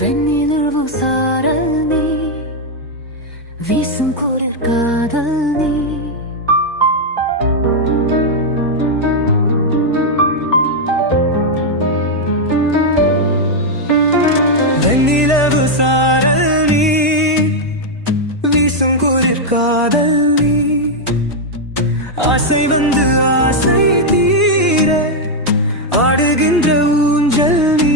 வெண்ணிலவு சாரல் நீ வீசும் குளிர் காதல் நீ வெண்ணிலவு சாரல் நீ வீசும் குளிர் காதல் நீ ஆசை வந்து ஆசை தீர ஆடுகின்ற ஊஞ்சல் நீ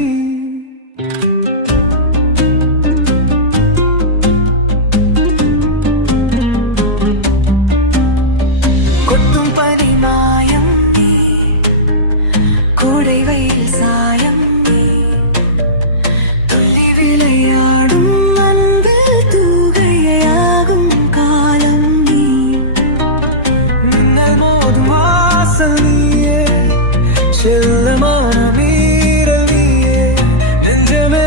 கொட்டும் பனி மாயம் நீ கோடை வெயில் சாயம் நீ துள்ளி விளையாடும் அன்பில் தூகையாகும் காலம் நீ மின்னல் மோதும் வாசல் நீயே செல்லமான மீறல் நீயே நெஞ்சமே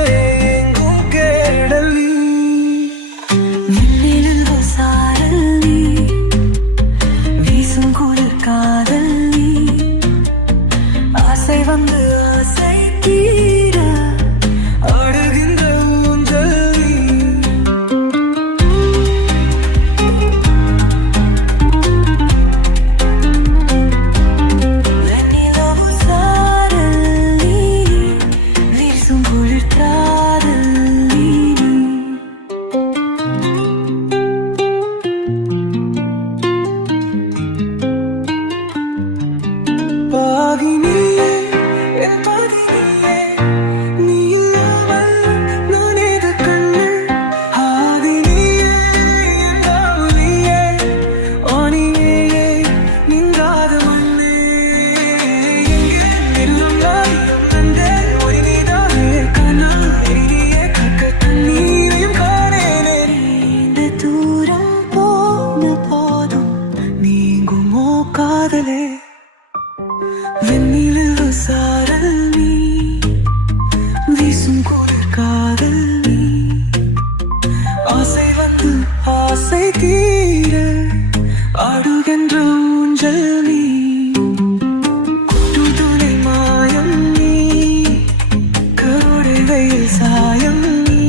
எங்கும் கேடல் நீ வெண்ணிலவு சாரல் நீ வீசும் குளிர் காதல் நீ ஆசை வந்து ஆசை தீர ஆடுகின்ற ஊஞ்சல் நீ வெண்ணிலவு சாரல் நீ வீசும் குளிர் காதல் நீ பாகி நீயே என் பாதி நீயே நீ இல்லாமல் நான் ஏது கண்ணு ஆதி நீயே என் நீயே ஆணியே நீங்காத மண்ணே எங்கே நில்லும் நாயும் நந்தே ஒளி நீதானே கண்ணா நீயே கக்க கண்ணீரையும் காணேனே இந்த தூரம் போன போதும் நீங்குமோ காதலே வெண்ணிலவு சாரல் நீ வீசும் குளிர் காதல் நீ ஆசை வந்து ஆசை தீர ஆடுகின்ற ஊஞ்சல் நீ கொட்டும் துணை மாயம் நீ கரோடை வெயில் சாயம் நீ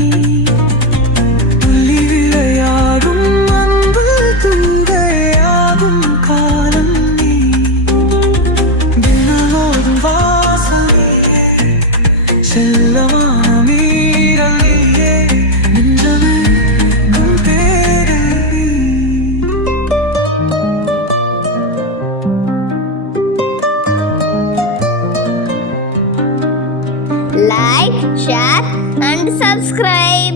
துள்ளி விளையாடும் அன்பு தூங்கையாகும் காலம் நீ மின்னலோடும் வாசல் நீயே செல்லமான மீறல் நீயே நெஞ்சமே உன் தேடல் நீ Like, share, and subscribe.